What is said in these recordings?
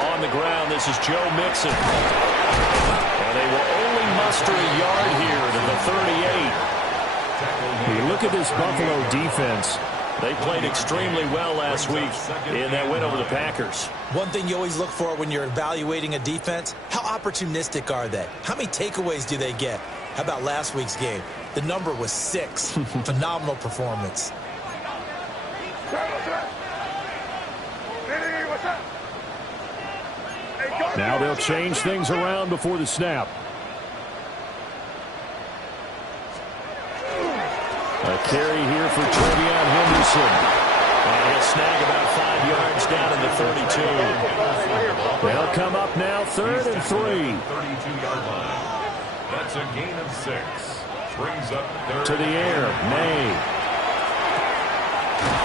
On the ground, this is Joe Mixon. And they will only muster a yard here to the 38. You look at this Buffalo defense. They played extremely well last week in that win over the Packers. One thing you always look for when you're evaluating a defense, how opportunistic are they? How many takeaways do they get? How about last week's game? The number was 6. Phenomenal performance. Now they'll change things around before the snap. A carry here for Trevion Henderson. And he'll snag about 5 yards down in the 32. They'll come up now, 3rd and 3. 32-yard line. That's a gain of 6. Brings up to the air, May.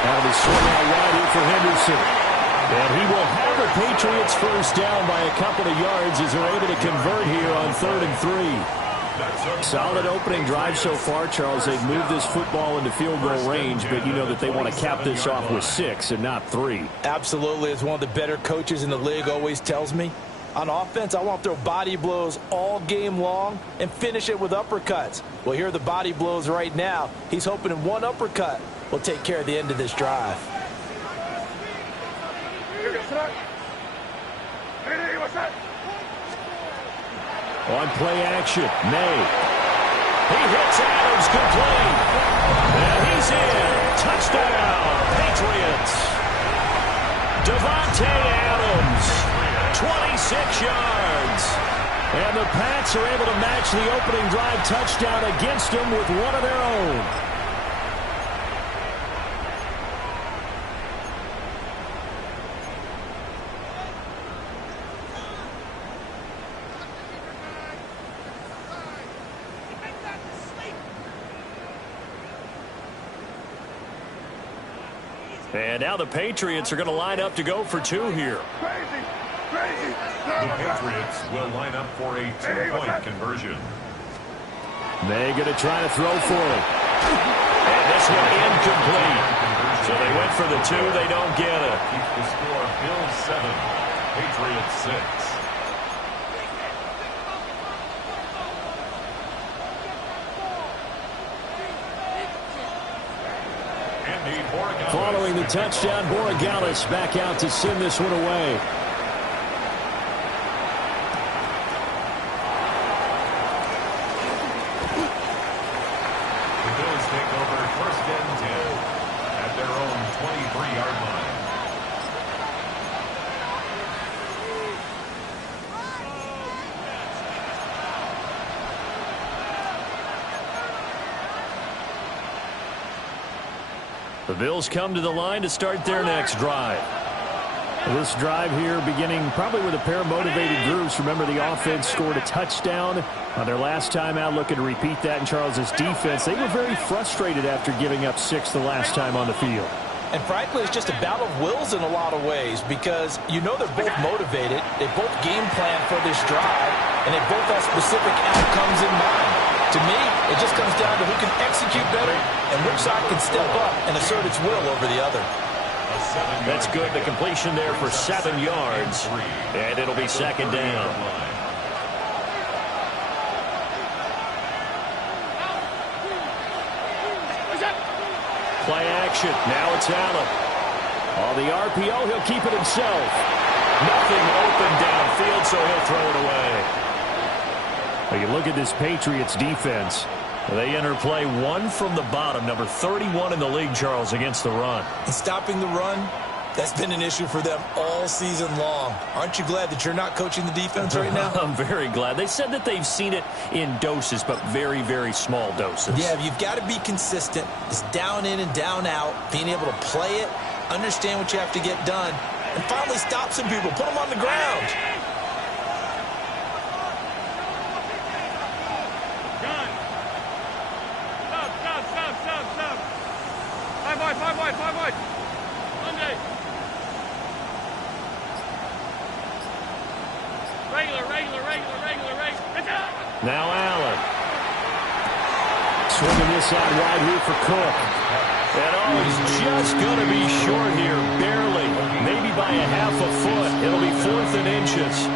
That'll be swung out wide here for Henderson. And he will have the Patriots first down by a couple of yards as they're able to convert here on 3rd and 3. Solid opening drive so far, Charles. They've moved this football into field goal range, but you know that they want to cap this off with 6 and not 3. Absolutely. As one of the better coaches in the league always tells me, on offense, I want to throw body blows all game long and finish it with uppercuts. Well, here are the body blows right now. He's hoping in one uppercut will take care of the end of this drive. On play action, May. He hits Adams, complete. And he's in. Touchdown, Patriots. Devontae Adams, 26 yards. And the Pats are able to match the opening drive touchdown against them with one of their own. And now the Patriots are going to line up to go for 2 here. The Patriots will line up for a 2-point conversion. May going to try to throw for it. And this one incomplete. So they went for the 2. They don't get it. Keeps the score Bills 7, Patriots 6. Following the touchdown, Borregales back out to send this one away. The Bills take over 1st and 10 at their own 23-yard line. The Bills come to the line to start their next drive. This drive here beginning probably with a pair of motivated groups. Remember, the offense scored a touchdown on their last time out, looking to repeat that in Charles's defense. They were very frustrated after giving up 6 the last time on the field. And frankly, it's just a battle of wills in a lot of ways because you know they're both motivated. They both game plan for this drive, and they both have specific outcomes in mind. To me, it just comes down to who can execute better and which side can step up and assert its will over the other. That's good. The completion there for 7 yards. And it'll be 2nd down. Play action. Now it's Allen. On the RPO, he'll keep it himself. Nothing open downfield, so he'll throw it away. Well, you look at this Patriots defense. They enter play 1 from the bottom, number 31 in the league, Charles, against the run. And stopping the run, that's been an issue for them all season long. Aren't you glad that you're not coaching the defense right now? I'm very glad. They said that they've seen it in doses, but very, very small doses. Yeah, you've got to be consistent. It's down in and down out, being able to play it, understand what you have to get done, and finally stop some people, put them on the ground. Five wide. Monday. Regular. Now Allen. Swinging this out wide here for Cook. And he's just going to be short here, barely. Maybe by a half a foot. It'll be 4th and inches.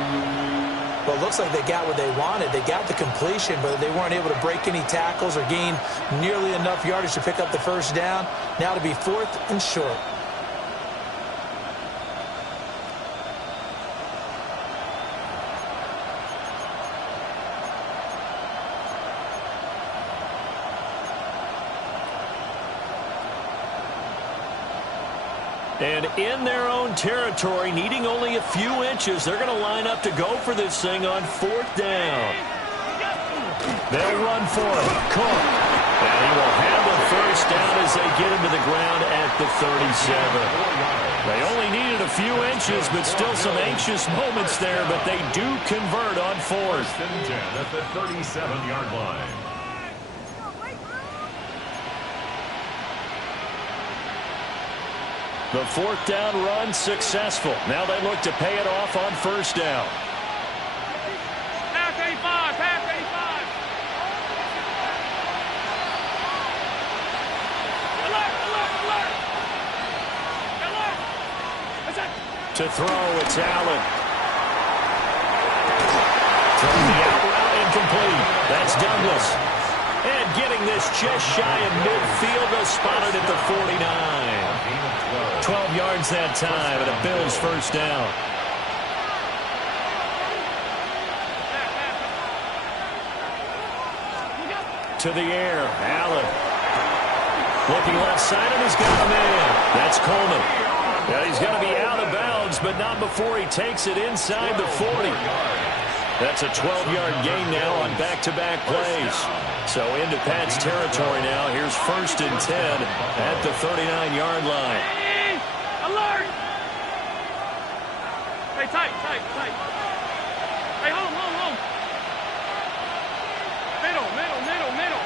Well, it looks like they got what they wanted. They got the completion, but they weren't able to break any tackles or gain nearly enough yardage to pick up the first down. Now to be 4th and short. And in their own territory, needing only a few inches, they're going to line up to go for this thing on 4th down. They'll run for it. Cook. And he will have the first down as they get him to the ground at the 37. They only needed a few inches, but still some anxious moments there, but they do convert on 4th. 1st and 10 at the 37-yard line. The 4th down run successful. Now they look to pay it off on 1st down. Pass 85, pass 85. Alert, alert, alert. Alert. What's that? To throw, it's Allen. Throwing the out route incomplete. That's Douglas. And getting this just shy of midfield, they'll spot it at the 49. 12 yards that time, and a Bills first down. To the air, Allen. Looking left side, and he's got a man. That's Coleman. Yeah, he's going to be out of bounds, but not before he takes it inside the 40. That's a 12-yard gain now on back-to-back plays. So into Pat's territory now. Here's 1st and 10 at the 39-yard line. Alert! Hey, tight, tight, tight. Hey, home, home, home. Middle, middle, middle, middle,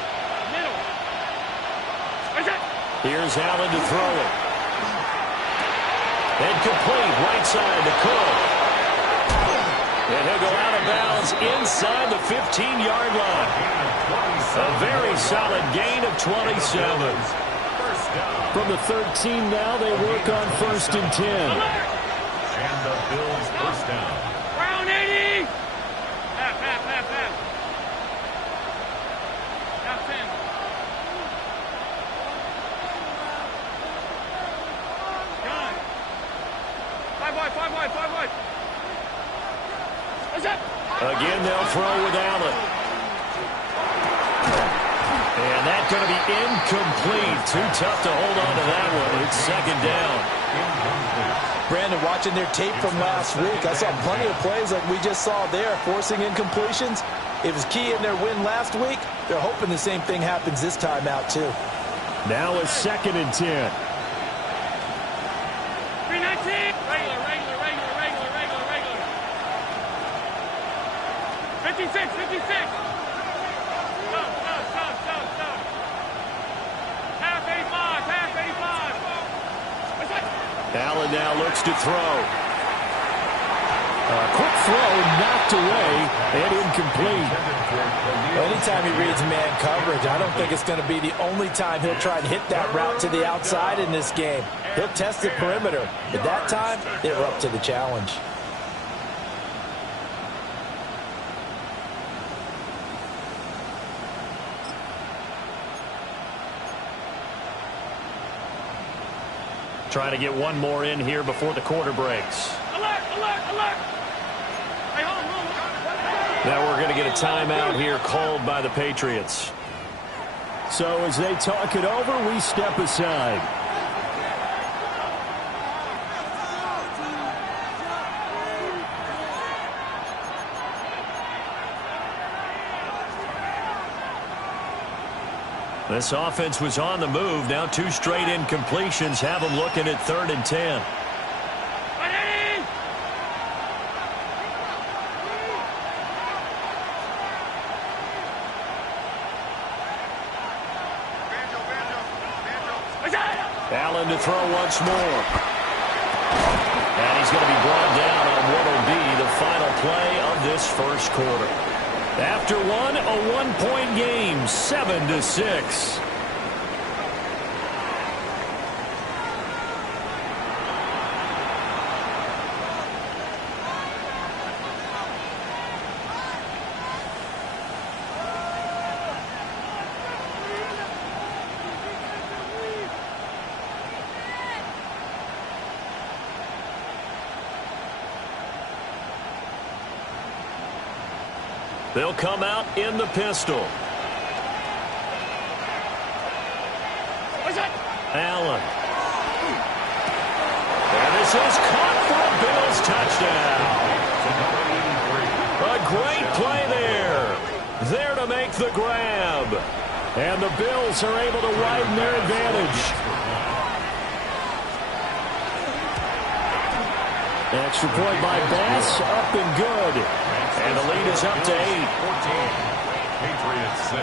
middle. Where's that? Here's Allen to throw it. And complete, right side to Cook. And he'll go out of bounds inside the 15-yard line. A very solid gain of 27. From the 13 now, they work on 1st and 10. And the Bills first down. Brown 80. Half, half, half, half. Half 10. Gun. 5 wide, 5 wide, 5 wide. What's that? Again, they'll throw with Allen. And that's going to be incomplete. Too tough to hold on to that one. It's 2nd down. Brandon, watching their tape from last week, I saw plenty of plays like we just saw there, forcing incompletions. It was key in their win last week. They're hoping the same thing happens this time out, too. Now it's 2nd and 10. 319. Regular, regular, regular, regular, regular, regular. 56, 56. Allen now looks to throw. A quick throw knocked away and incomplete. Anytime he reads man coverage, I don't think it's going to be the only time he'll try and hit that route to the outside in this game. He'll test the perimeter, but that time, they were up to the challenge. Trying to get one more in here before the quarter breaks. Alert, alert, alert. Hey, home, home, home. Now we're going to get a timeout here called by the Patriots. So as they talk it over, we step aside. This offense was on the move. Now 2 straight incompletions have them looking at 3rd and 10. Allen to throw once more. And he's going to be brought down on what will be the final play of this first quarter. After one, a one-point game, 7-6. They'll come out in the pistol. Allen. And this is caught for a Bills touchdown. A great play there. There to make the grab. And the Bills are able to widen their advantage. Extra point by Bass, up and good. And the lead is up to 8. 14. Patriots 6.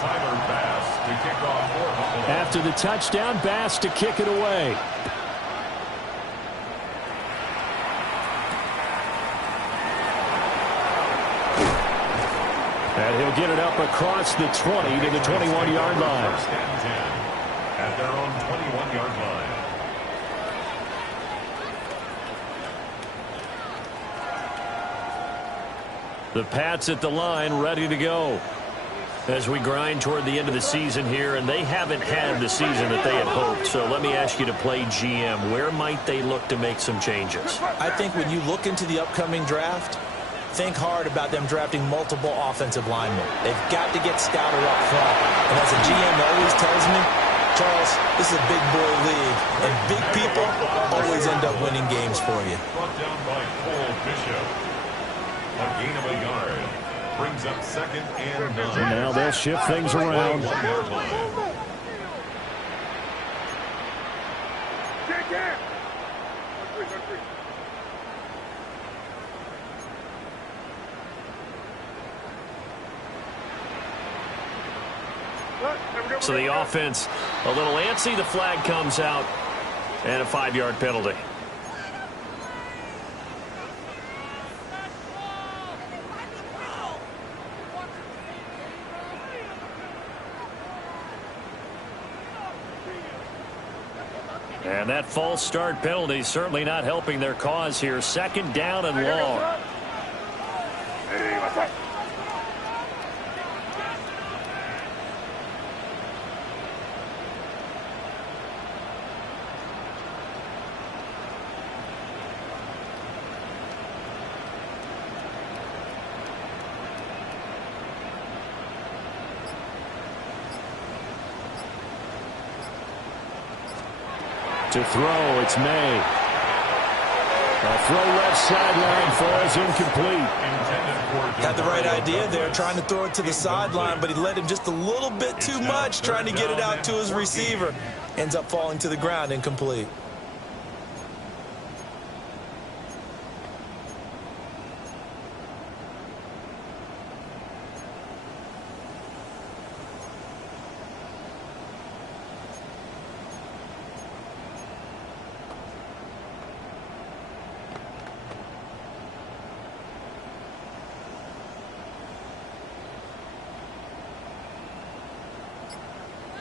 Tyler Bass to kick off for Buffalo. After the touchdown, Bass to kick it away. And he'll get it up across the 20 to the 21-yard line. First and 10 at their own 21-yard line. The Pats at the line, ready to go. As we grind toward the end of the season here, and they haven't had the season that they had hoped. So let me ask you to play GM. Where might they look to make some changes? I think when you look into the upcoming draft, think hard about them drafting multiple offensive linemen. They've got to get stouter up front. And as a GM always tells me, Charles, this is a big boy league, and big people always end up winning games for you. Brought down by Cole Bishop. A gain of a yard. Brings up 2nd and 9. And now they'll shift things around. So the offense a little antsy. The flag comes out, and a 5-yard penalty. And that false start penalty certainly not helping their cause here. 2nd down and long. To throw, it's May. A throw left sideline falls incomplete. Had the right idea there, trying to throw it to the sideline, but he led him just a little bit too much, trying to get it out to his receiver. Ends up falling to the ground, incomplete.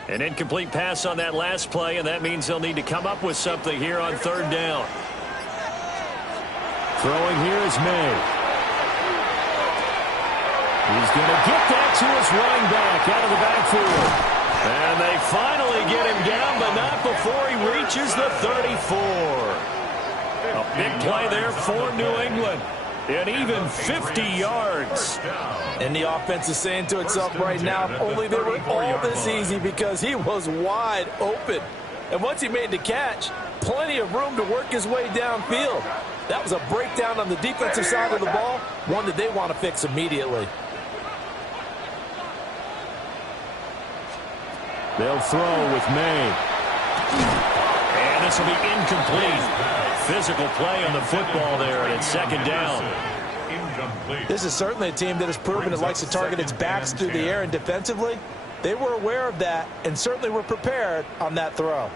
An incomplete pass on that last play, and that means they'll need to come up with something here on 3rd down. Throwing here is May. He's going to get that to his running back out of the backfield. And they finally get him down, but not before he reaches the 34. A big play there for New England. And even 50 yards. And the offense is saying to itself right now, if only they were all this easy, because he was wide open. And once he made the catch, plenty of room to work his way downfield. That was a breakdown on the defensive side of the ball, one that they want to fix immediately. They'll throw with May. And this will be incomplete. Physical play on the football there, and it's 2nd down. This is certainly a team that has proven it likes to target its backs through the air, and defensively, they were aware of that and certainly were prepared on that throw.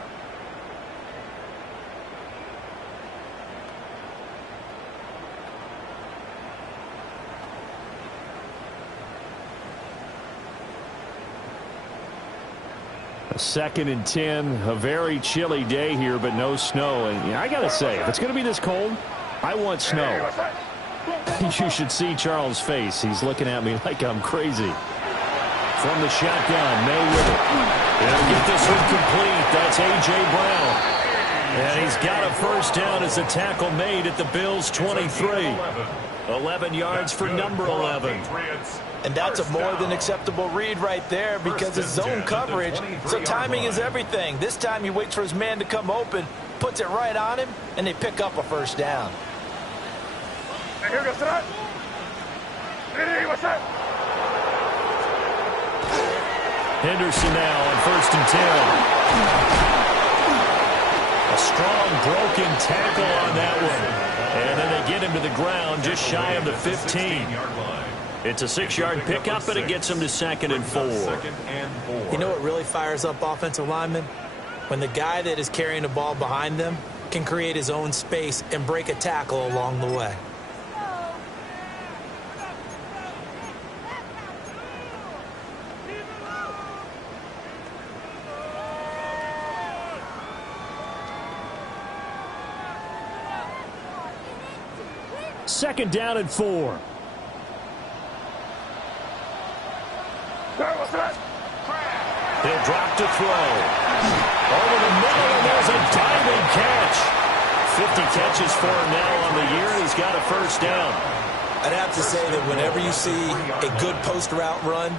A 2nd and 10, a very chilly day here, but no snow. And I got to say, if it's going to be this cold, I want snow. You should see Charles' face. He's looking at me like I'm crazy. From the shotgun, May with it. They'll get this one complete. That's A.J. Brown. And he's got a first down as a tackle made at the Bills' 23. 11 yards for number 11. And that's a more than acceptable read right there because it's zone coverage, so timing is everything. This time he waits for his man to come open, puts it right on him, and they pick up a first down. Henderson now on 1st and 10. A strong broken tackle on that one. And then they get him to the ground just shy of the 15. It's a 6-yard pickup, but it gets him to 2nd and 4. You know what really fires up offensive linemen? When the guy that is carrying the ball behind them can create his own space and break a tackle along the way. Second down and 4. He'll drop to throw. Over the middle, and there's a diving catch. 50 catches for him now on the year, and he's got a first down. I'd have to say that whenever you see a good post route run,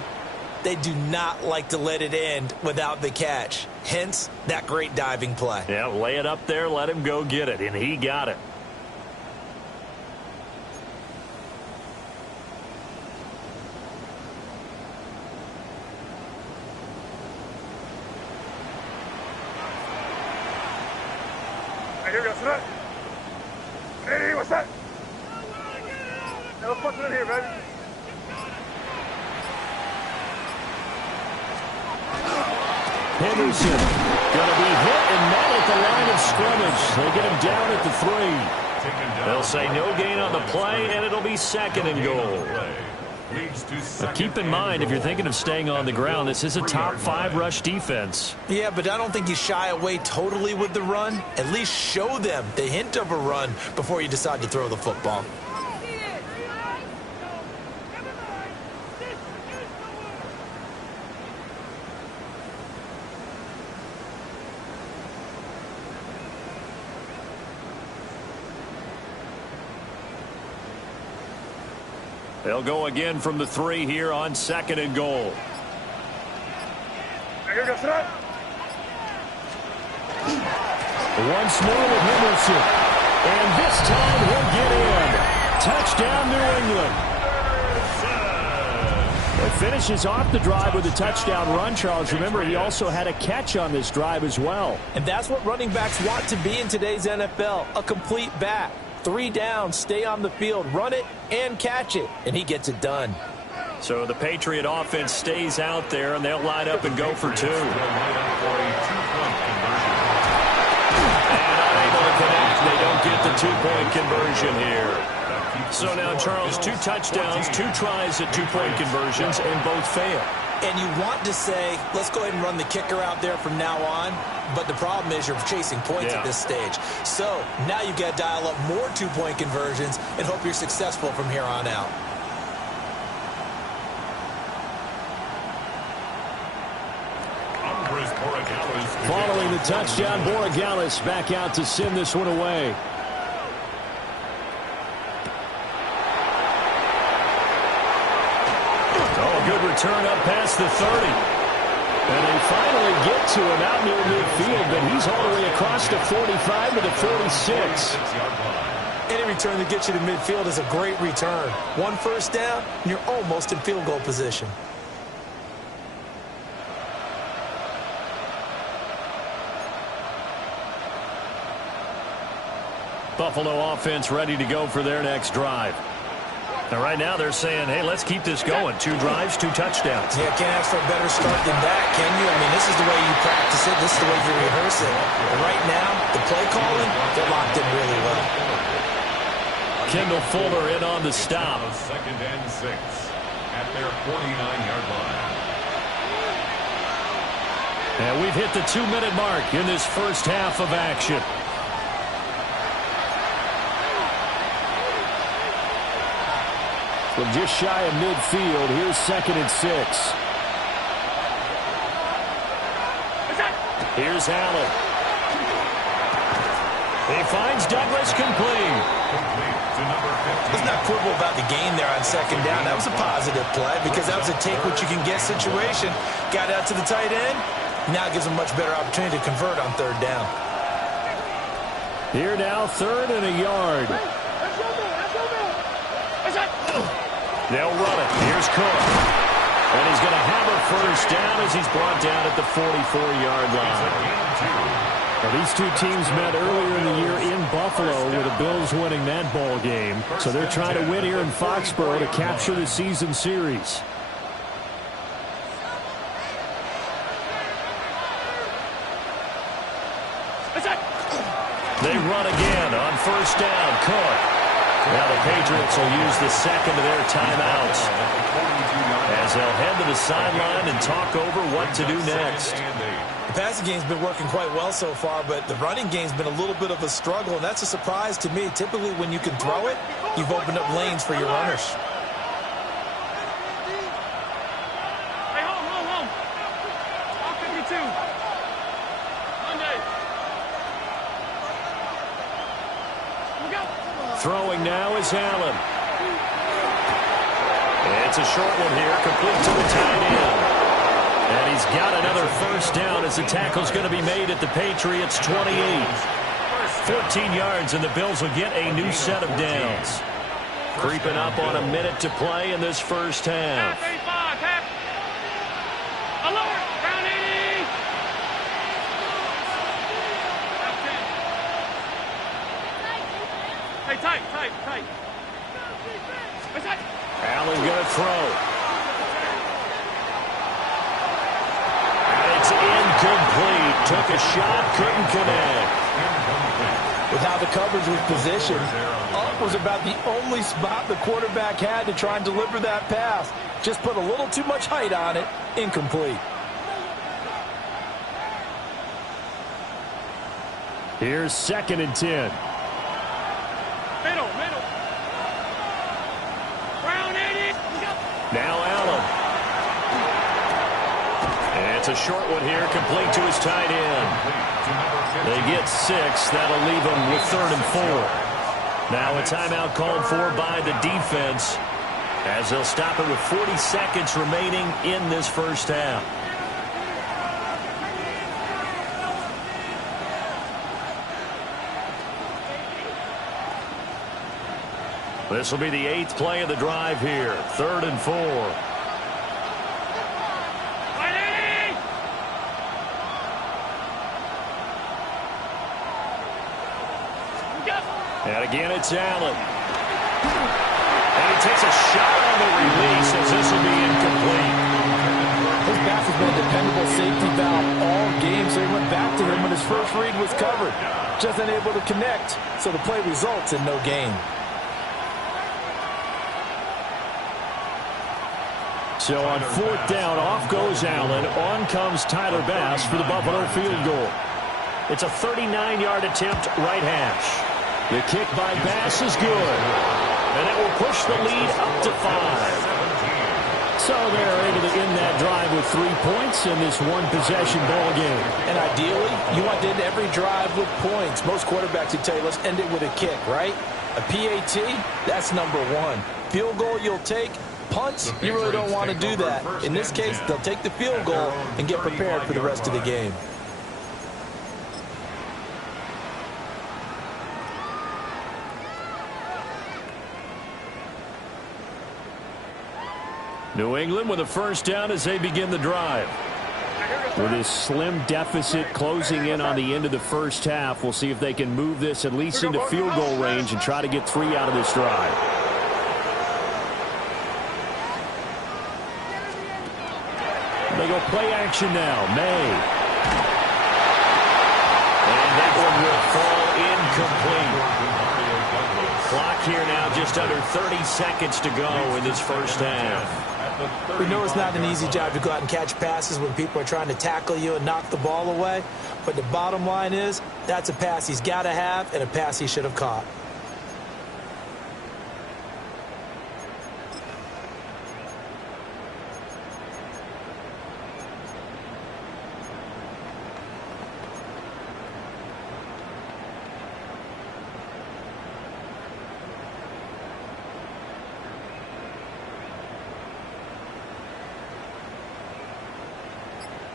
they do not like to let it end without the catch. Hence, that great diving play. Yeah, lay it up there, let him go get it, and he got it. Hey, what's that? Let's put it in here, baby. Henderson going to be hit and not at the line of scrimmage. They get him down at the 3. They'll say no gain on the play, and it'll be 2nd and goal. But keep in mind, if you're thinking of staying on the ground, this is a top 5 rush defense. Yeah, but I don't think you shy away totally with the run. At least show them the hint of a run before you decide to throw the football. They'll go again from the 3 here on 2nd and goal. Once more with Henderson. And this time he'll get in. Touchdown, New England. It finishes off the drive with a touchdown run, Charles. Remember, he also had a catch on this drive as well. And that's what running backs want to be in today's NFL, a complete back. 3 down, stay on the field, run it, and catch it. And he gets it done. So the Patriot offense stays out there, and they'll line up and go for 2. And unable to connect. They don't get the 2-point conversion here. So now, Charles, 2 touchdowns, 2 tries at 2-point conversions, and both fail. And you want to say, let's go ahead and run the kicker out there from now on. But the problem is you're chasing points at this stage. So now you've got to dial up more 2-point conversions and hope you're successful from here on out. Following the touchdown, Borregales back out to send this one away. Good return up past the 30. And they finally get to him out near midfield, but he's all the way across the 45 to the 46. Any return that gets you to midfield is a great return. 1 first down, and you're almost in field goal position. Buffalo offense ready to go for their next drive. Now, right now, they're saying, hey, let's keep this going. 2 drives, 2 touchdowns. Yeah, can't ask for a better start than that, can you? I mean, this is the way you practice it. This is the way you rehearse it. And right now, the play calling, they're locked in really well. Kendall Fuller in on the stop. 2nd and 6 at their 49-yard line. And we've hit the 2-minute mark in this first half of action. From just shy of midfield, here's 2nd and 6. Here's Allen. He finds Douglas complete. Let's not quibble about the gain there on 2nd down. That was a positive play because that was a take-what-you-can-get situation. Got out to the tight end. Now gives them a much better opportunity to convert on 3rd down. Here now, 3rd and a yard. They'll run it. Here's Cook. And he's going to have a 1st down as he's brought down at the 44-yard line. Now, these two teams met earlier in the year in Buffalo with the Bills winning that ball game. So they're trying to win here in Foxborough to capture the season series. They run again on 1st down. Cook. Now the Patriots will use the 2nd of their timeouts as they'll head to the sideline and talk over what to do next. The passing game's been working quite well so far, but the running game's been a little bit of a struggle, and that's a surprise to me. Typically, when you can throw it, you've opened up lanes for your runners. Hey, home. All 52. Monday. We go. Throwing now is Allen. It's a short one here, complete to the tight end. And he's got another 1st down as the tackle's going to be made at the Patriots' 28. 14 yards, and the Bills will get a new set of downs. Creeping up on a minute to play in this first half. Half 85, half. Alert, round 80. Half 10. Hey, tight. Allen going to throw. And it's incomplete. Took a shot, couldn't connect. With how the coverage was positioned, up was about the only spot the quarterback had to try and deliver that pass. Just put a little too much height on it. Incomplete. Here's 2nd and 10. Middle. Round 80. Now Allen. And it's a short one here, complete to his tight end. They get 6. That'll leave them with 3rd and 4. Now a timeout called for by the defense as they'll stop it with 40 seconds remaining in this first half. This will be the 8th play of the drive here. 3rd and 4. And again, it's Allen. And he takes a shot on the release as this will be incomplete. His pass has been a dependable safety valve all game, so he went back to him when his first read was covered. Just unable to connect, so the play results in no gain. So on 4th down, off goes Allen. On comes Tyler Bass for the Buffalo field goal. It's a 39-yard attempt, right hash. The kick by Bass is good. And it will push the lead up to 5. So they're able to end that drive with 3 points in this one-possession ball game. And ideally, you want to end every drive with points. Most quarterbacks would tell you, let's end it with a kick, right? A PAT, that's number 1. Field goal you'll take. Punts, you really don't want to do that. In this case, they'll take the field goal and get prepared for the rest of the game. New England with a 1st down as they begin the drive. With this slim deficit closing in on the end of the first half, we'll see if they can move this at least into field goal range and try to get 3 out of this drive. They go play action now. May. And that one will fall incomplete. Clock here now just under 30 seconds to go in this first half. We know it's not an easy job to go out and catch passes when people are trying to tackle you and knock the ball away. But the bottom line is, that's a pass he's got to have and a pass he should have caught.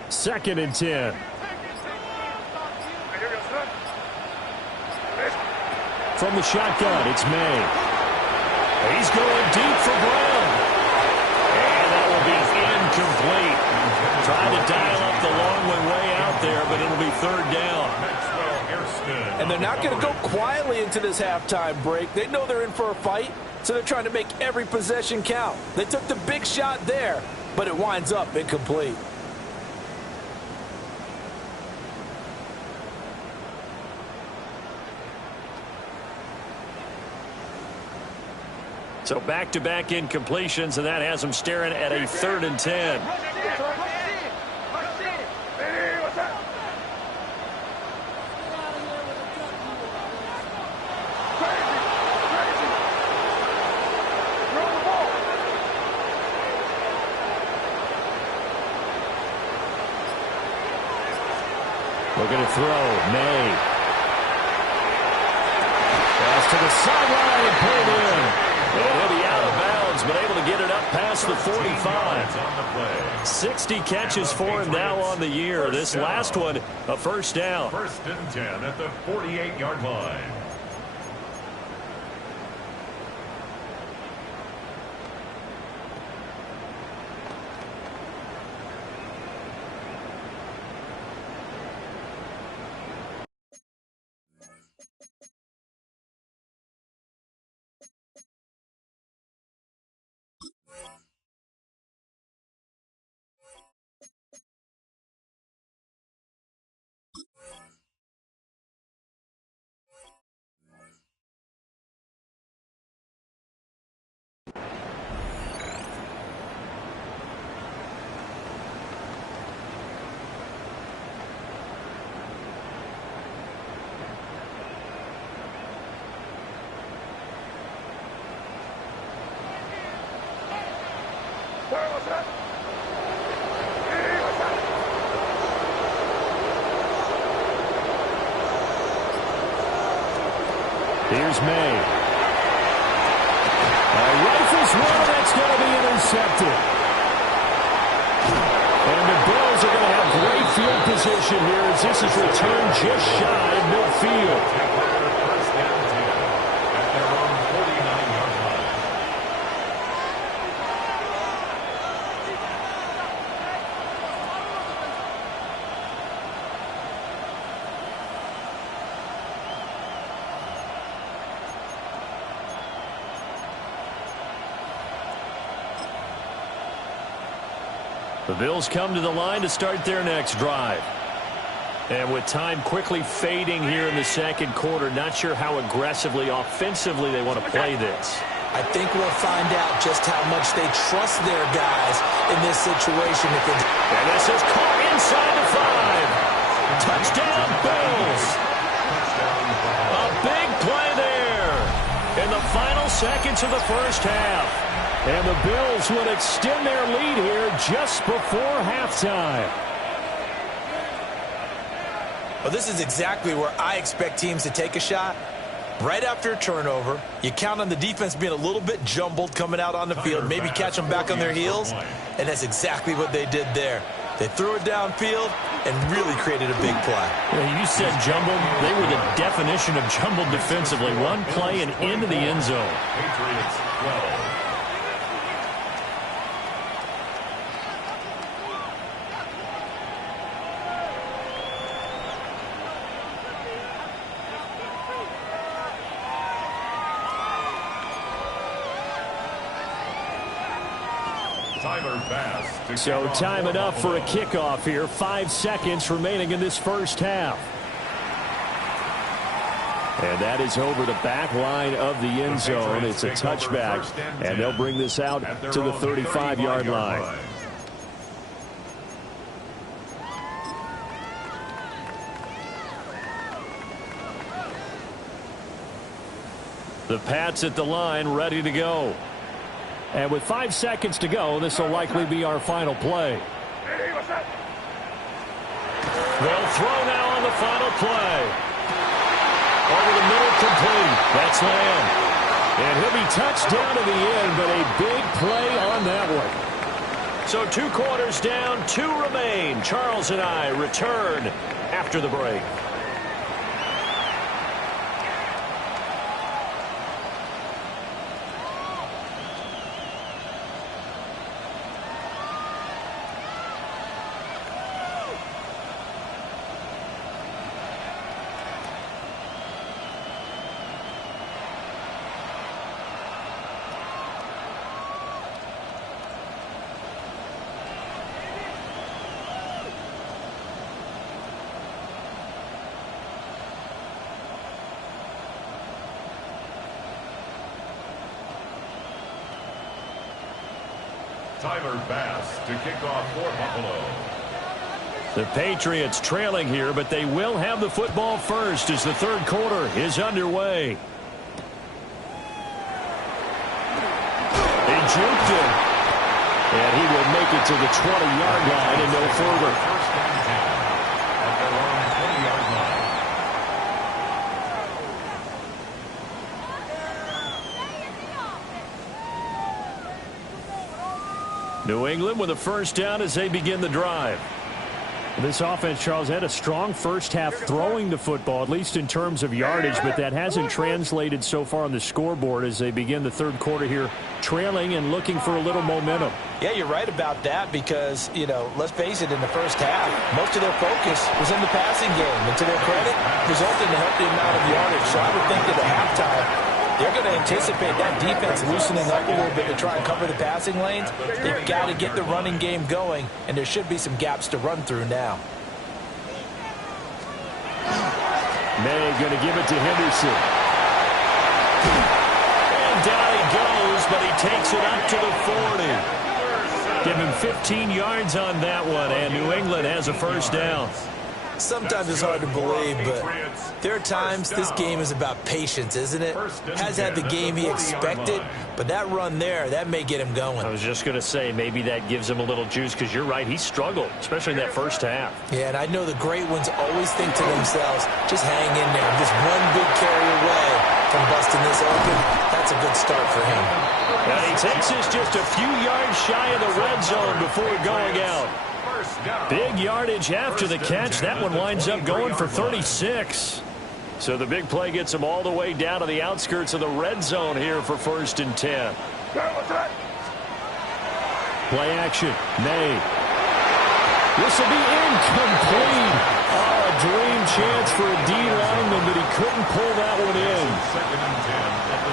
Second and 10. From the shotgun, it's May. He's going deep for Brown. And that will be incomplete. Trying to dial up the long way out there, but it'll be third down. And they're not going to go quietly into this halftime break. They know they're in for a fight, so they're trying to make every possession count. They took the big shot there, but it winds up incomplete. So back-to-back incompletions, and that has them staring at a third and 10. Looking to throw, May. Pass to the sideline and pulled in. And he'll be out of bounds, but able to get it up past the 45. 60 catches for him now on the year. This last one, a first down. First and 10 at the 48-yard line. Here's May. A rifles one that's going to be intercepted. And the Bills are going to have great field position here as this is returned just shy of midfield. The Bills come to the line to start their next drive. And with time quickly fading here in the second quarter, not sure how aggressively, offensively they want to play this. I think we'll find out just how much they trust their guys in this situation. And this is caught inside the 5. Touchdown, Bills. A big play there in the final seconds of the first half. And the Bills will extend their lead here just before halftime. Well, this is exactly where I expect teams to take a shot. Right after a turnover, you count on the defense being a little bit jumbled coming out on the field, maybe catch them back on their heels, and that's exactly what they did there. They threw it downfield and really created a big play. Yeah, you said jumbled. They were the definition of jumbled defensively. One play and into the end zone. Patriots 12. So time enough for a kickoff here. 5 seconds remaining in this first half. And that is over the back line of the end zone. It's a touchback, and they'll bring this out to the 35-yard line. The Pats at the line, ready to go. And with 5 seconds to go, this will likely be our final play. They'll throw now on the final play. Over the middle, complete. That's Lamb. And he'll be touched down to the end, but a big play on that one. So 2 quarters down, 2 remain. Charles and I return after the break. Tyler Bass to kick off for Buffalo. The Patriots trailing here, but they will have the football first as the third quarter is underway. He juked him. And he will make it to the 20-yard line and no further. First and 10 at their own 20-yard line. New England with a first down as they begin the drive. This offense, Charles, had a strong first half throwing the football, at least in terms of yardage, but that hasn't translated so far on the scoreboard as they begin the third quarter here, trailing and looking for a little momentum. Yeah, you're right about that because, you know, let's face it, in the first half, most of their focus was in the passing game. And to their credit, resulted in a healthy amount of yardage. So I would think that at halftime, they're going to anticipate that defense loosening up a little bit to try and cover the passing lanes. They've got to get the running game going, and there should be some gaps to run through now. May going to give it to Henderson. And down he goes, but he takes it up to the 40. Give him 15 yards on that one, and New England has a first down. Sometimes it's hard to believe, but there are times this game is about patience, isn't it? Has had the game he expected, but that run there, that may get him going. I was just going to say, maybe that gives him a little juice, because you're right, he struggled, especially in that first half. Yeah, and I know the great ones always think to themselves, just hang in there. Just one big carry away from busting this open. That's a good start for him. And he takes us just a few yards shy of the red zone before going out. Big yardage after the catch. That one winds up going for 36. So the big play gets him all the way down to the outskirts of the red zone here for first and 10. Play action. May. This will be incomplete. Oh, a dream chance for a D lineman, but he couldn't pull that one in.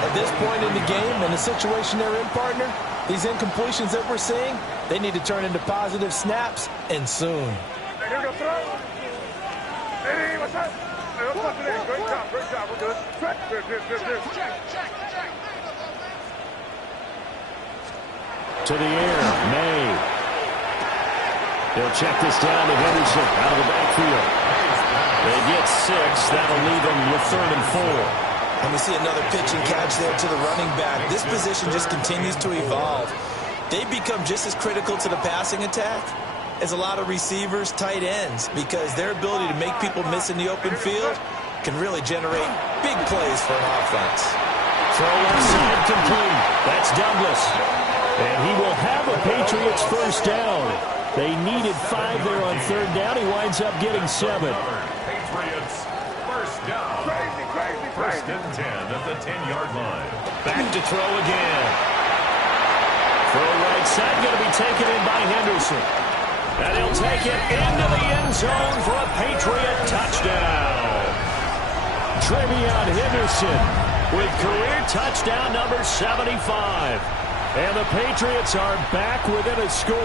At this point in the game and the situation they're in, partner, these incompletions that we're seeing, they need to turn into positive snaps, and soon. Hey, what's up? Hey, what's up today? Great job, we're good. Good. To the air, May. They'll check this down to Henderson out of the backfield. They get 6. That'll leave them with 3rd and 4. And we see another pitch and catch there to the running back. This position just continues to evolve. They become just as critical to the passing attack as a lot of receivers, tight ends, because their ability to make people miss in the open field can really generate big plays for an offense. Throw left side complete. That's Douglas. And he will have a Patriots first down. They needed 5 there on 3rd down. He winds up getting 7. Patriots first down. First and 10 at the 10-yard line. Back to throw again. Throw right side, going to be taken in by Henderson. And he'll take it into the end zone for a Patriot touchdown. Trevion Henderson With career touchdown number 75. And the Patriots are back within a score.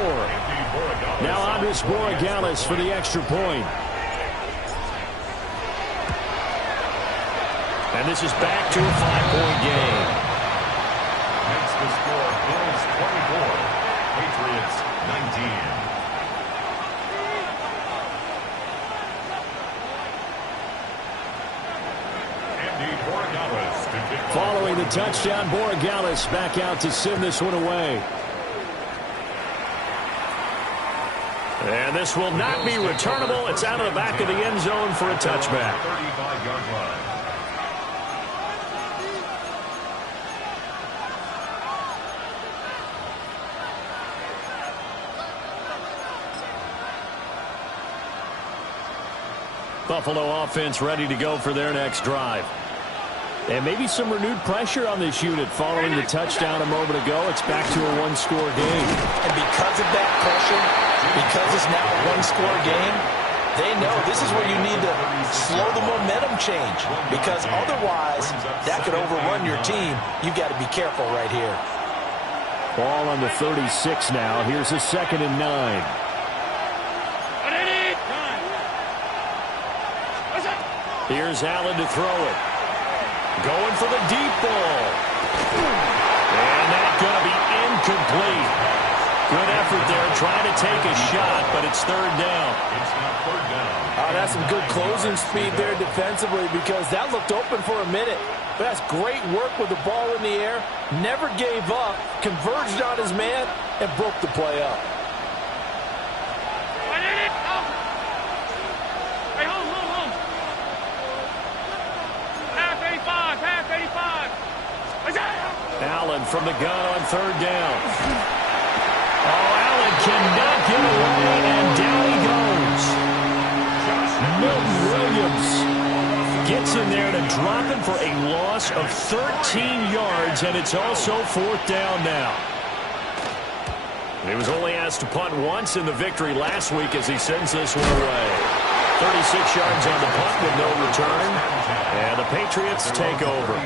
Now Andres Borregales for the extra point. And this is back to a 5-point game. Makes the score Bills 24, Patriots 19. Following the touchdown, Borregales back out to send this one away. And this will not be returnable. It's out of the back of the end zone for a touchback. 35-yard line. Buffalo offense ready to go for their next drive. And maybe some renewed pressure on this unit following the touchdown a moment ago. It's back to a one-score game. And because of that pressure, because it's now a one-score game, they know this is where you need to slow the momentum change. Because otherwise, that could overrun your team. You've got to be careful right here. Ball on the 36 now. Here's a 2nd and 9. Here's Allen to throw it. Going for the deep ball. And that's going to be incomplete. Good effort there trying to take a shot, but it's 3rd down. It's now 3rd down. That's some good closing speed there defensively because that looked open for a minute. But that's great work with the ball in the air. Never gave up, converged on his man, and broke the play up. Allen from the gun on 3rd down. Oh, Allen cannot get away, and down he goes. Milton Williams gets in there to drop him for a loss of 13 yards, and it's also 4th down now. He was only asked to punt once in the victory last week as he sends this one away. 36 yards on the punt with no return, and the Patriots take over.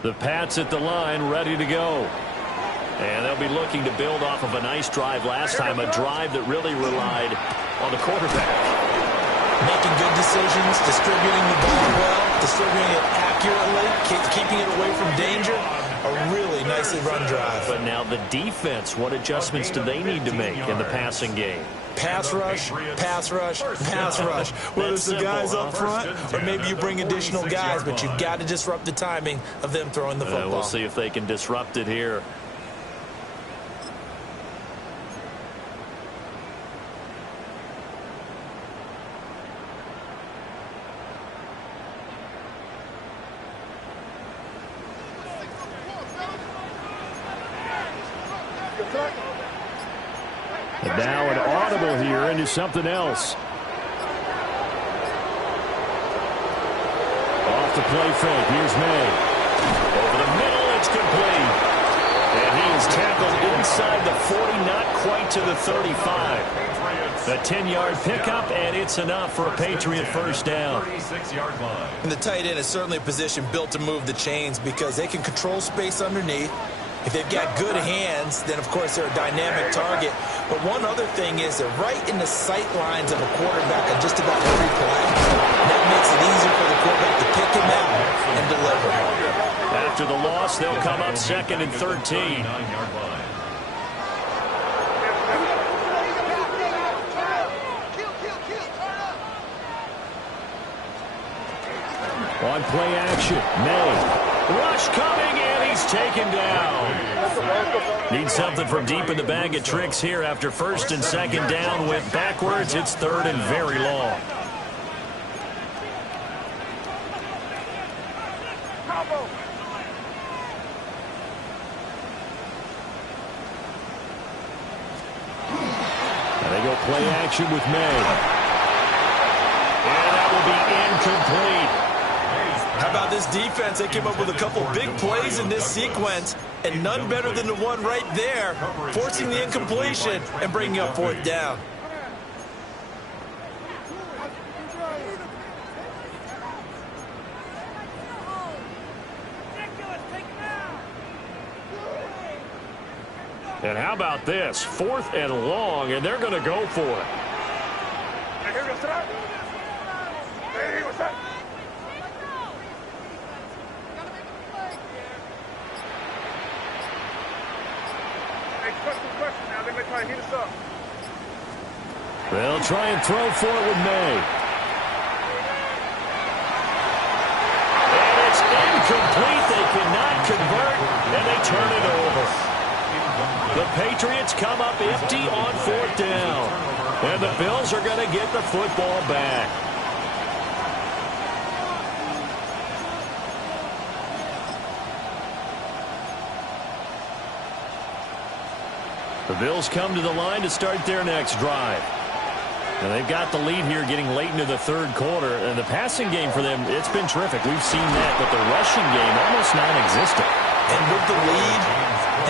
The Pats at the line, ready to go. And they'll be looking to build off of a nice drive last time, a drive that really relied on the quarterback. Making good decisions, distributing the ball well, distributing it accurately, keeping it away from danger. A really nicely run drive. But now the defense, what adjustments do they need to make in the passing game? Pass rush, pass rush, pass rush. Whether it's the guys up front or maybe you bring additional guys, but you've got to disrupt the timing of them throwing the football. We'll see if they can disrupt it here. And now an audible here into something else. Off the play fake. Here's May. Over the middle, it's complete. And he is tackled inside the 40, not quite to the 35. A 10-yard pickup, and it's enough for a Patriot first down. 36-yard line. And the tight end is certainly a position built to move the chains because they can control space underneath. If they've got good hands, then, of course, they're a dynamic target. But one other thing is they're right in the sight lines of a quarterback on just about every play. And that makes it easier for the quarterback to pick him out and deliver. After the loss, they'll come up 2nd and 13. 9-yard line. On play action, May. Rush coming, and he's taken down. Need something from deep in the bag of tricks here after 1st and 2nd down. Went backwards. It's 3rd and very long. And they go play action with May. And that will be incomplete. How about this defense? They came up with a couple big plays in this sequence, and none better than the one right there, forcing the incompletion and bringing up 4th down. And how about this? 4th and long, and they're going to go for it. They'll try and throw for it with May. And it's incomplete. They cannot convert, and they turn it over. The Patriots come up empty on 4th down. And the Bills are going to get the football back. The Bills come to the line to start their next drive. Now they've got the lead here getting late into the 3rd quarter. And the passing game for them, it's been terrific. We've seen that, but the rushing game almost non-existent. And with the lead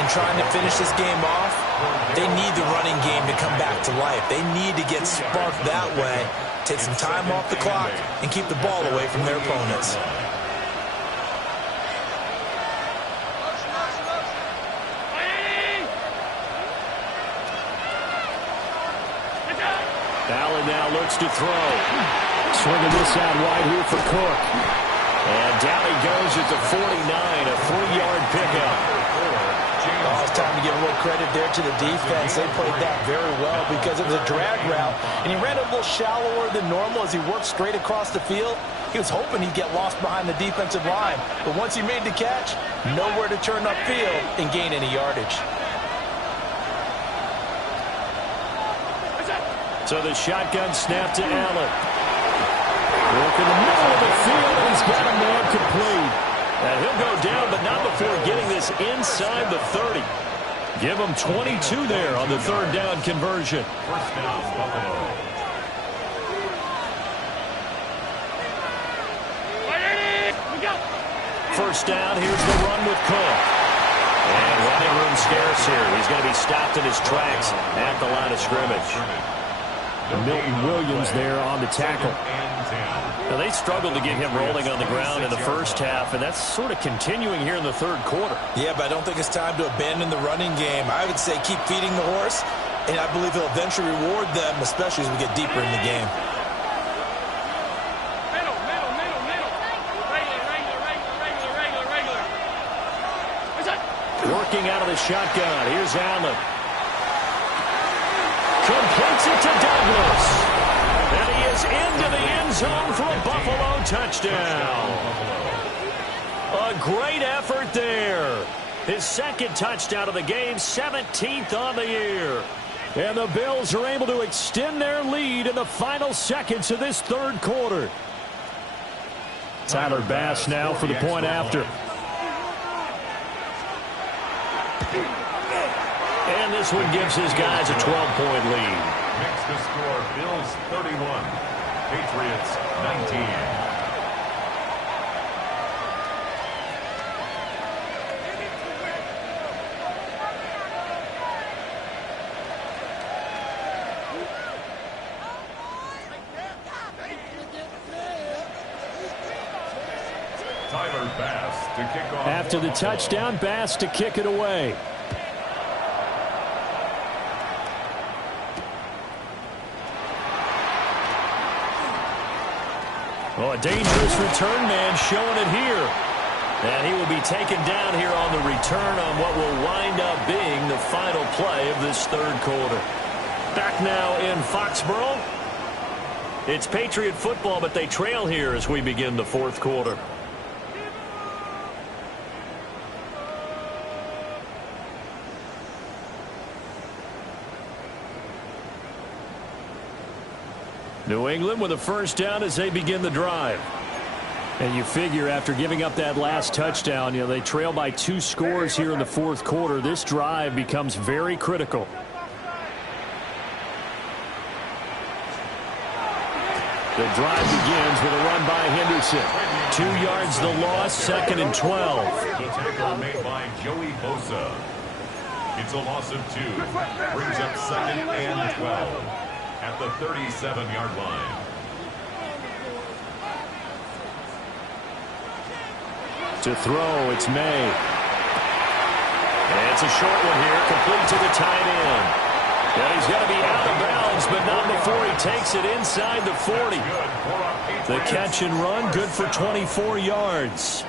and trying to finish this game off, they need the running game to come back to life. They need to get sparked that way, take some time off the clock, and keep the ball away from their opponents. Allen now looks to throw. Swinging this out wide here for Cook. And down he goes at the 49, a 3-yard pickup. Oh, it's time to give a little credit there to the defense. They played that very well because it was a drag route, and he ran a little shallower than normal as he worked straight across the field. He was hoping he'd get lost behind the defensive line, but once he made the catch, nowhere to turn upfield and gain any yardage. So the shotgun snap to Allen. Work in the middle of the field, and he's got a man complete. And he'll go down, but not before getting this inside the 30. Give him 22 there on the 3rd down conversion. First down, Buffalo. First down, here's the run with Cook. And running room scarce here. He's going to be stopped in his tracks at the line of scrimmage. Milton Williams there on the tackle. Now, they struggled to get him rolling on the ground in the first half, and that's sort of continuing here in the 3rd quarter. Yeah, but I don't think it's time to abandon the running game. I would say keep feeding the horse, and I believe he'll eventually reward them, especially as we get deeper in the game. Middle. Regular. Working out of the shotgun. Here's Allen. Completes it to Douglas. And he is into the end zone for a Buffalo touchdown. A great effort there. His 2nd touchdown of the game, 17th on the year. And the Bills are able to extend their lead in the final seconds of this 3rd quarter. Tyler Bass now for the point after. And this one gives his guys a 12-point lead. Makes the score Bills 31, Patriots 19. Tyler Bass to kick off. After the touchdown, Bass to kick it away. Oh, a dangerous return man showing it here. And he will be taken down here on the return on what will wind up being the final play of this 3rd quarter. Back now in Foxborough. It's Patriot football, but they trail here as we begin the 4th quarter. New England with a first down as they begin the drive. And you figure after giving up that last touchdown, they trail by 2 scores here in the 4th quarter. This drive becomes very critical. The drive begins with a run by Henderson. 2 yards the loss, 2nd and 12. The tackle made by Joey Bosa. It's a loss of 2. Brings up 2nd and 12 at the 37-yard line. To throw, it's May. And it's a short one here, complete to the tight end. And he's going to be out of bounds, but not before he takes it inside the 40. The catch and run, good for 24 yards.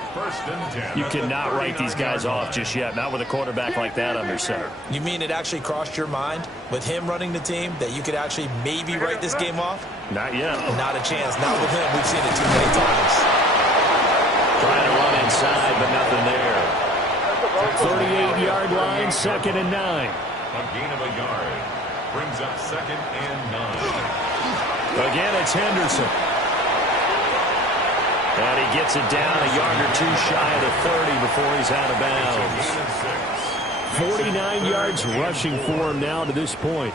You cannot write these guys off just yet, not with a quarterback like that under center. You mean it actually crossed your mind with him running the team that you could actually maybe write this game off? Not yet. Not a chance. Not with him. We've seen it too many times. Trying to run inside, but nothing there. 38-yard line, 2nd and 9. A gain of a yard. Brings up 2nd and 9. Again, it's Henderson. And he gets it down a yard or two shy of the 30 before he's out of bounds. 49 yards rushing for him now to this point.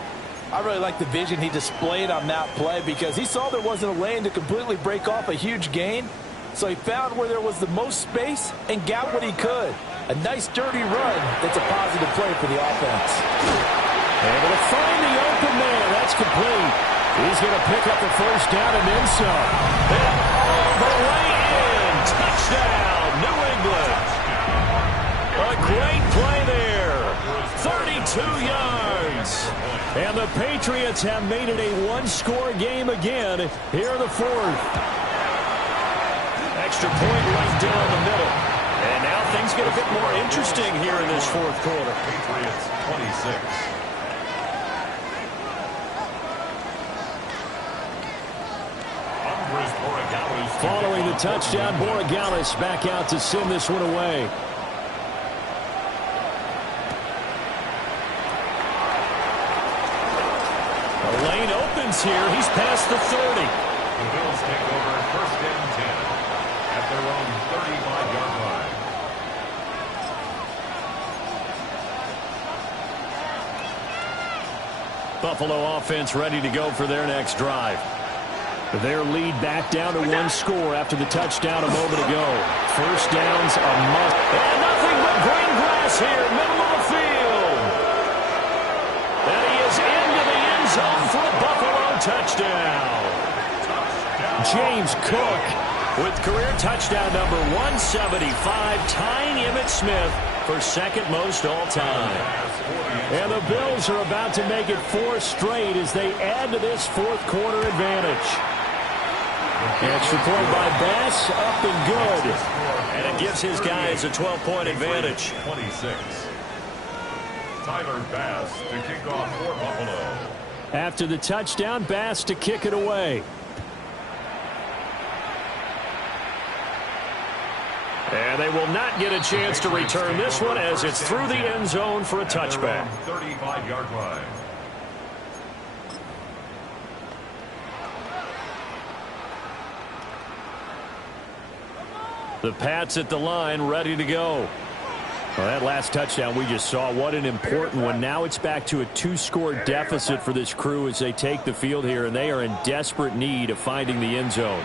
I really like the vision he displayed on that play because he saw there wasn't a lane to completely break off a huge gain. So he found where there was the most space and got what he could. A nice, dirty run that's a positive play for the offense. Able to find the open man. That's complete. He's going to pick up the first down and then some. And all the way in. Touchdown, New England. A great play there. 32 yards. And the Patriots have made it a one-score game again here in the 4th. Extra point right down the middle. And now things get a bit more interesting here in this 4th quarter. Patriots 26. Following the touchdown, Borregales back out to send this one away. The lane opens here. He's past the 30. The Bills take over 1st and 10 at their own 35-yard line. Buffalo offense ready to go for their next drive. Their lead back down to one score after the touchdown a moment ago. First down's a must. And nothing but green grass here, middle of the field. And he is into the end zone for a Buffalo touchdown. James Cook with career touchdown number 175, tying Emmitt Smith for 2nd most all time. And the Bills are about to make it 4 straight as they add to this 4th quarter advantage. Extra point by Bass, up and good. And it gives his guys a 12-point advantage. 26. Tyler Bass to kick off for Buffalo. After the touchdown, Bass to kick it away. And they will not get a chance to return this one as it's through the end zone for a touchback. 35-yard line. The Pats at the line, ready to go. Well, that last touchdown we just saw, what an important one. Now it's back to a 2-score deficit for this crew as they take the field here, and they are in desperate need of finding the end zone.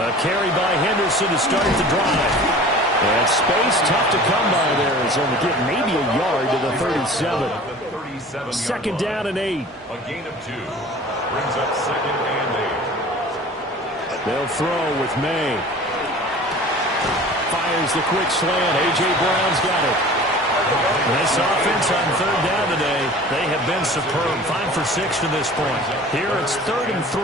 A carry by Henderson to start the drive. And space tough to come by there as they'll get maybe a yard to the 37. 2nd down and 8. A gain of 2. Brings up 2nd and 8. They'll throw with May. Fires the quick slant. A.J. Brown's got it. This offense on 3rd down today, they have been superb. 5 for 6 to this point. Here it's 3rd and 3.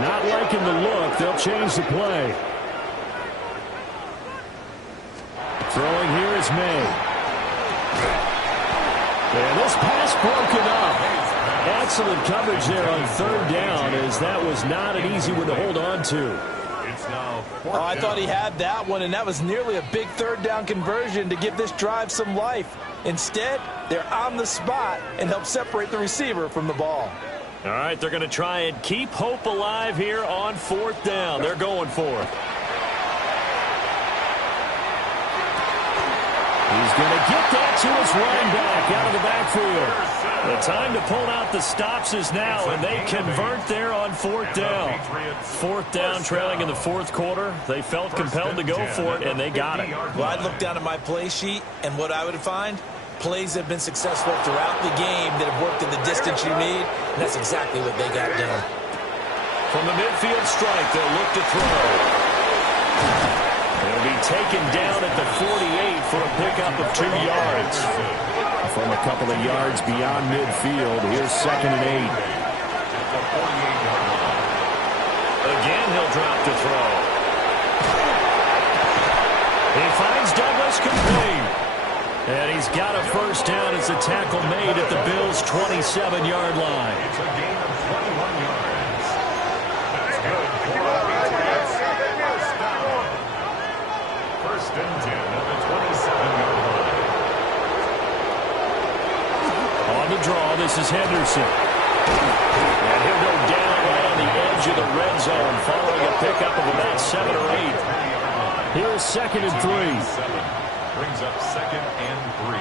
Not liking the look. They'll change the play. Throwing here is May. And this pass broken up. Excellent coverage there on 3rd down as that was not an easy one to hold on to. Oh, I thought he had that one, and that was nearly a big 3rd down conversion to give this drive some life. Instead, they're on the spot and help separate the receiver from the ball. All right, they're going to try and keep hope alive here on 4th down. They're going for it. He's going to get that to his running back out of the backfield. The time to pull out the stops is now, and they convert there on 4th down. 4th down, trailing in the 4th quarter. They felt compelled to go for it, and they got it. Well, I'd look down at my play sheet, and what I would find, plays have been successful throughout the game that have worked in the distance you need, and that's exactly what they got done. From the midfield strike, they'll look to throw. They'll be taken down at the 48 for a pickup of 2 yards. From a couple of yards beyond midfield, here's 2nd and 8. Again, he'll drop to throw. He finds Douglas complete. And he's got a first down as a tackle made at the Bills' 27-yard line. It's a gain of 21 yards. That's good for a Patriots first down. 1st and 10 at the 27-yard line. On the draw, this is Henderson. And he'll go down right on the edge of the red zone following a pickup of about 7 or 8. Here's 2nd and 3. 7 brings up 2nd and 3.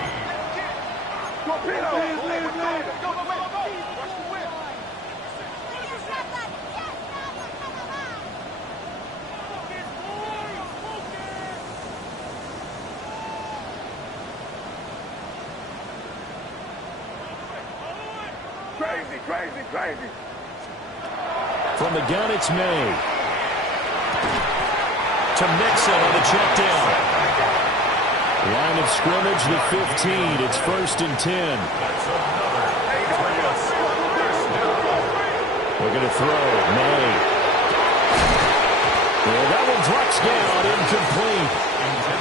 Crazy. From the gun, it's May. To Mixon on the check down. Line of scrimmage, the 15. It's 1st and 10. That's another Patriots first down. We're going to throw. May. Well, that one's touched down, incomplete.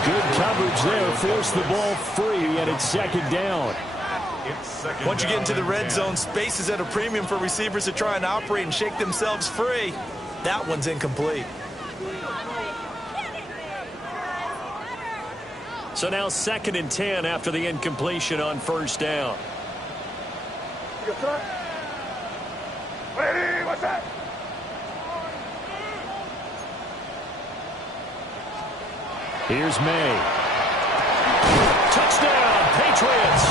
Good coverage there. Forced the ball free, and it's 2nd down. Once you get into the red zone, space is at a premium for receivers to try and operate and shake themselves free. That one's incomplete. So now 2nd and 10 after the incompletion on first down. What's that? Here's May. Touchdown, Patriots.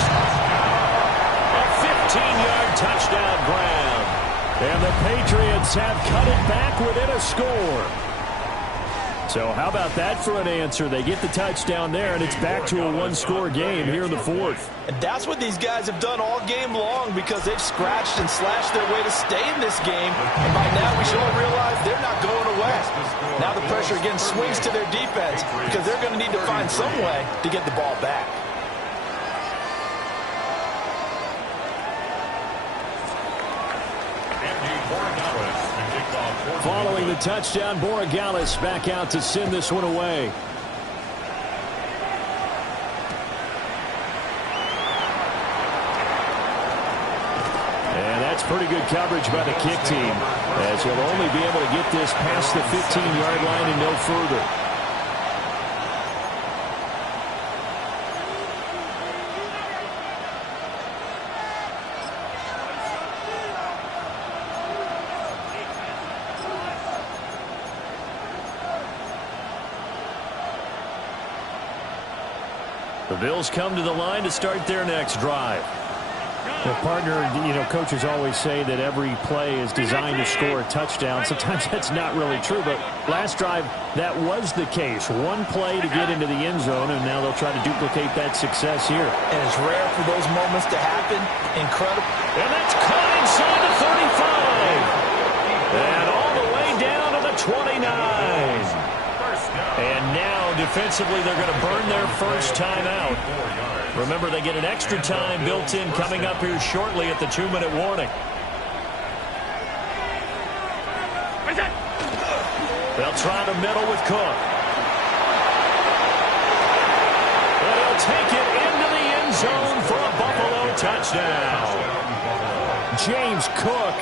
A 15-yard touchdown grab. And the Patriots have cut it back within a score. So how about that for an answer? They get the touchdown there, and it's back to a one-score game here in the 4th. And that's what these guys have done all game long because they've scratched and slashed their way to stay in this game. And by now we should all realize they're not going away. Now the pressure again swings to their defense because they're going to need to find some way to get the ball back. Following the touchdown, Borregales back out to send this one away. And that's pretty good coverage by the kick team, as he'll only be able to get this past the 15-yard line and no further. The Bills come to the line to start their next drive. Well, partner, coaches always say that every play is designed to score a touchdown. Sometimes that's not really true, but last drive, that was the case. One play to get into the end zone, and now they'll try to duplicate that success here. And it's rare for those moments to happen. Incredible. And that's caught inside the 35. And all the way down to the 29. And now, defensively, they're going to burn their first time out. Remember, they get an extra time built in coming up here shortly at the 2-minute warning. They'll try the middle with Cook. And he'll take it into the end zone for a Buffalo touchdown. James Cook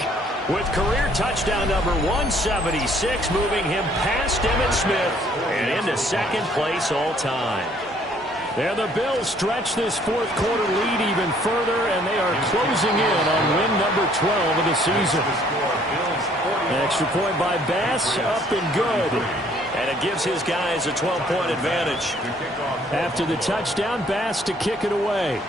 with career touchdown number 176, moving him past Emmitt Smith and into second place all time. And the Bills stretch this fourth quarter lead even further, and they are closing in on win number 12 of the season. An extra point by Bass, up and good. And it gives his guys a 12-point advantage. After the touchdown, Bass to kick it away.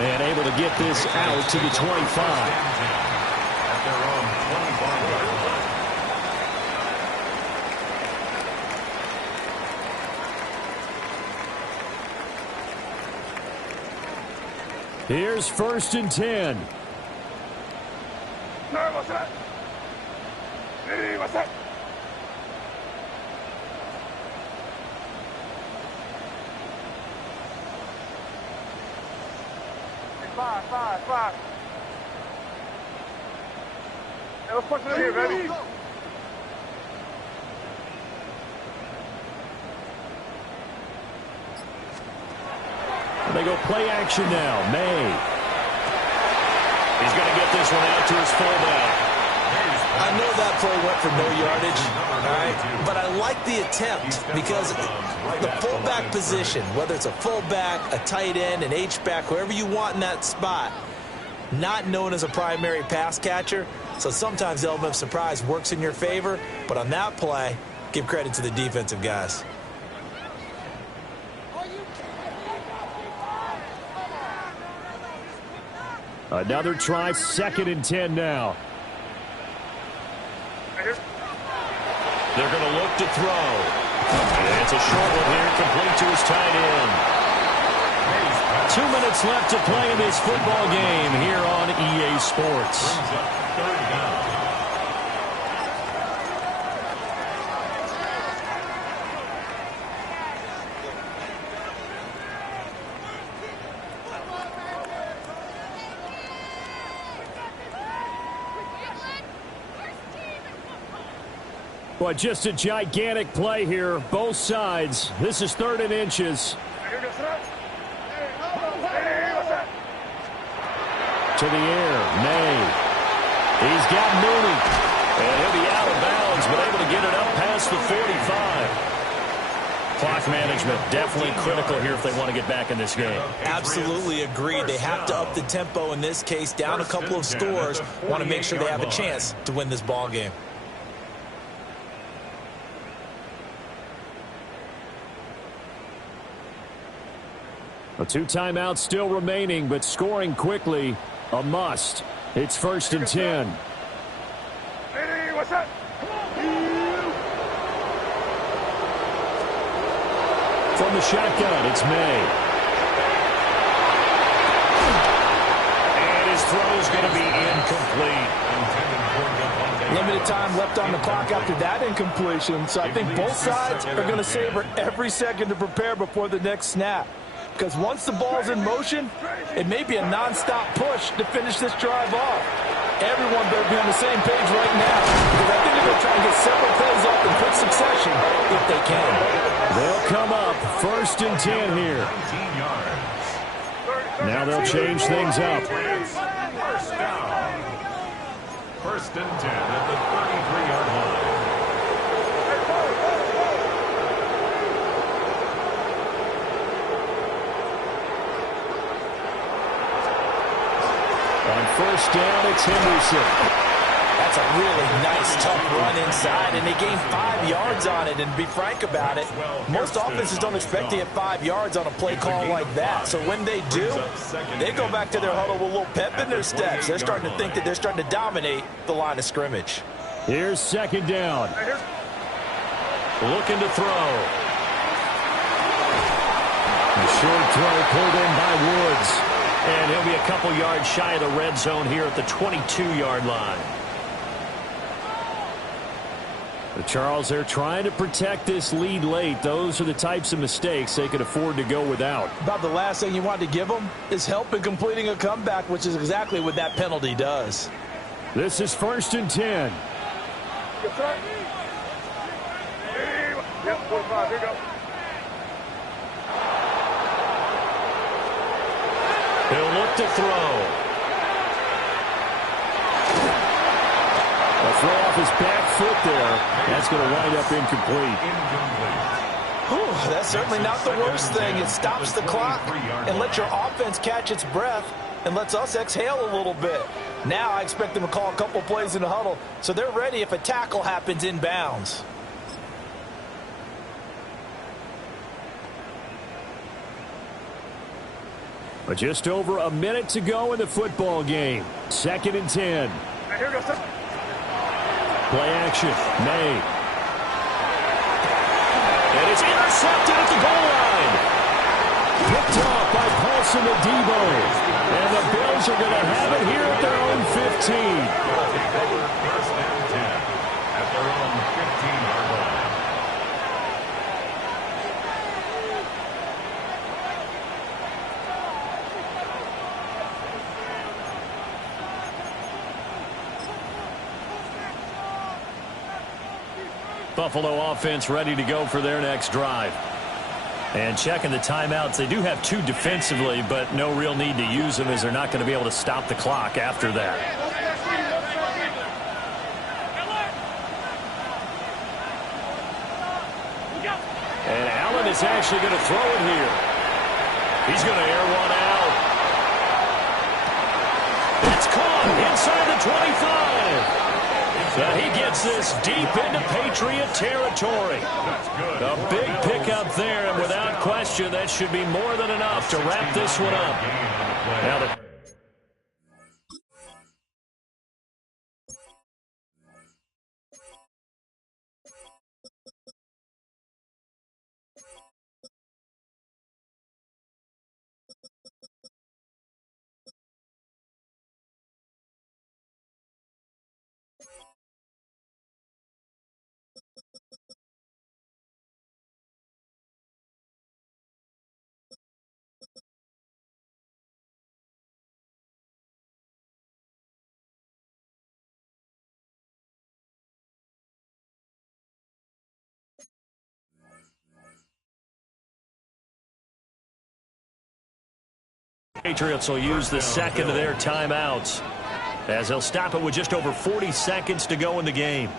And able to get this out to the 25. Here's 1st and 10. Five. Hey, let's push it in here, baby. They go play action now. May. He's going to get this one out to his fullback. I know that play went for no yardage, all right, but I like the attempt because the fullback position, whether it's a fullback, a tight end, an H-back, whoever you want in that spot, not known as a primary pass catcher, so sometimes the element of surprise works in your favor, but on that play, give credit to the defensive guys. Another try, 2nd and 10 now. They're going to look to throw. And it's a short one here, complete to his tight end. 2 minutes left to play in this football game here on EA Sports. Third down. But just a gigantic play here, both sides. This is 3rd and inches. To the air, May. He's got Mooney. And he'll be out of bounds, but able to get it up past the 45. Clock management definitely critical here if they want to get back in this game. Absolutely agreed. They have to up the tempo in this case, down a couple of scores. Want to make sure they have a chance to win this ball game. A 2 timeouts still remaining, but scoring quickly, a must. It's 1st and 10. Hey, what's up? From the shotgun, it's May. And his throw's going to be incomplete. Limited time left on the clock after that incompletion, so I think both sides are going to savor every second to prepare before the next snap. Because once the ball's in motion, it may be a nonstop push to finish this drive off. Everyone better be on the same page right now, because I think they're going to try and get several plays off in quick succession if they can. They'll come up 1st and 10 here. Now they'll change things up. First down. 1st and 10 at the 33-yard line. On 1st down, it's Henderson. That's a really nice, tough run inside, and they gained 5 yards on it. And to be frank about it, most offenses don't expect to get 5 yards on a play call like that. So when they do, they go back to their huddle with a little pep in their steps. They're starting to think that they're starting to dominate the line of scrimmage. Here's 2nd down. Looking to throw. A short throw pulled in by Woods. And he'll be a couple yards shy of the red zone here at the 22-yard line. The Charles, they're trying to protect this lead late. Those are the types of mistakes they could afford to go without. About the last thing you want to give them is help in completing a comeback, which is exactly what that penalty does. This is 1st and 10. Yep, 45, here you go. He'll look to throw. A throw off his back foot there. That's going to wind up incomplete. Whew, that's certainly not the worst thing. It stops the clock and lets your offense catch its breath and lets us exhale a little bit. Now I expect them to call a couple plays in the huddle so they're ready if a tackle happens in bounds. But just over a minute to go in the football game. 2nd and 10. Here goes. Play action. May. And it's intercepted at the goal line. Picked off by Paul Wilson to Debo. And the Bills are going to have it here at their own 15. First and 10 at their own 15-yard line. Buffalo offense ready to go for their next drive. And checking the timeouts, they do have 2 defensively, but no real need to use them as they're not going to be able to stop the clock after that. And Allen is actually going to throw it here. He's going to air one out. It's caught inside the 25. He gets this deep into Patriot territory. A big pickup there, and without question, that should be more than enough to wrap this one up. Now the Patriots will use the second of their timeouts as they'll stop it with just over 40 seconds to go in the game.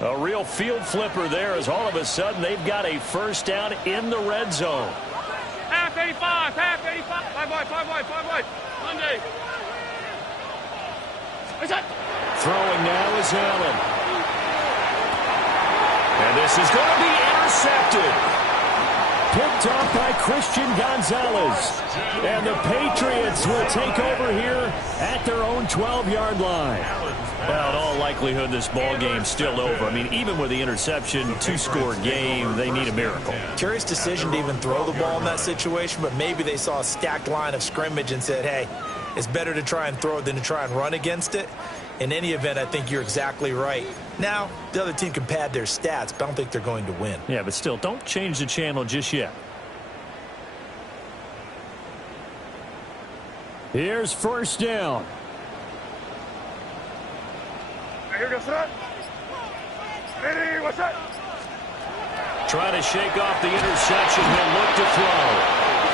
A real field flipper there as all of a sudden they've got a first down in the red zone. Half 85, half 85. 5 wide. Monday. Throwing now is Allen. And this is going to be intercepted. Picked off by Christian Gonzalez. And the Patriots will take over here at their own 12-yard line. Well, in all likelihood, this ball game's still over. I mean, even with the interception, 2-score game, they need a miracle. Curious decision to even throw the ball in that situation, but maybe they saw a stacked line of scrimmage and said, hey, it's better to try and throw it than to try and run against it. In any event, I think you're exactly right. Now, the other team can pad their stats, but I don't think they're going to win. Yeah, but still, don't change the channel just yet. Here's first down. Here goes that. Ready, what's that? Trying to shake off the interception. He'll look to throw.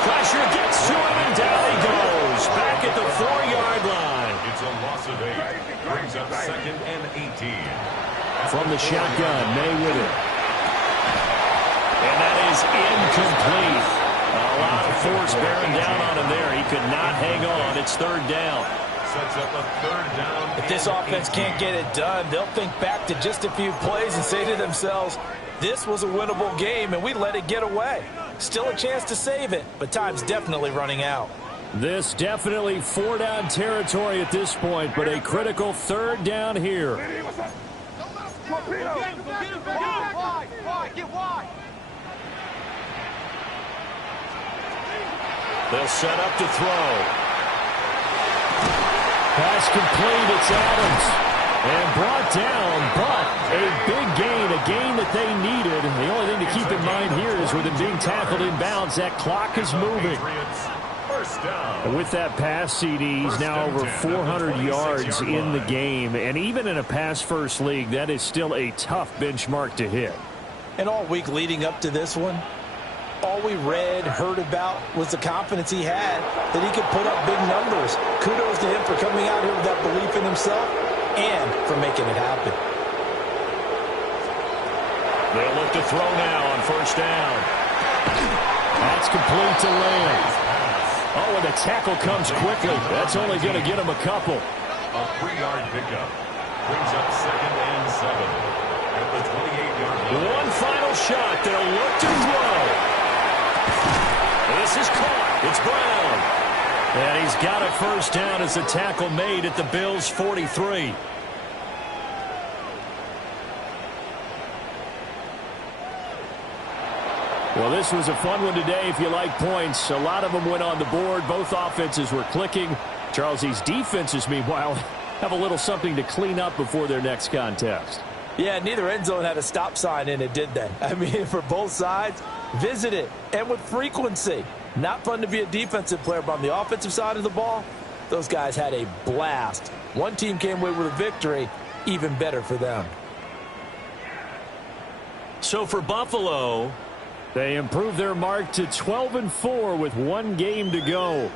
Pressure gets to him, and down he goes. Back at the 4-yard line. It's a loss of 8. Brings up second and 18. From the shotgun, May with it. And that is incomplete. A lot of force bearing down on him there. He could not hang on. It's third down. Sets up a third down. If this offense can't get it done, they'll think back to just a few plays and say to themselves, this was a winnable game, and we let it get away. Still a chance to save it, but time's definitely running out. This definitely 4-down territory at this point, but a critical third down here. They'll set up to throw. Pass complete, it's Adams. And brought down, but a big gain, a gain that they needed. The only thing to keep in mind here is with him being tackled inbounds, that clock is moving. And with that pass, CD, he's now over 400 yards in the game. And even in a pass-first league, that is still a tough benchmark to hit. And all week leading up to this one, all we read, heard about was the confidence he had that he could put up big numbers. Kudos to him for coming out here with that belief in himself and for making it happen. They'll look to throw now on first down. That's complete to Lamb. Oh, and the tackle comes quickly. That's only going to get him a couple. A 3-yard pickup. Brings up second and 7 at the 28-yard line. One final shot. They'll look to throw. This is caught. It's Brown. And he's got a first down as the tackle made at the Bills' 43. Well, this was a fun one today if you like points. A lot of them went on the board. Both offenses were clicking. Charles, these defenses, meanwhile, have a little something to clean up before their next contest. Yeah, neither end zone had a stop sign in it, did they? I mean, for both sides, visit it, and with frequency. Not fun to be a defensive player, but on the offensive side of the ball, those guys had a blast. One team came away with a victory, even better for them. So for Buffalo, they improved their mark to 12-4 with one game to go.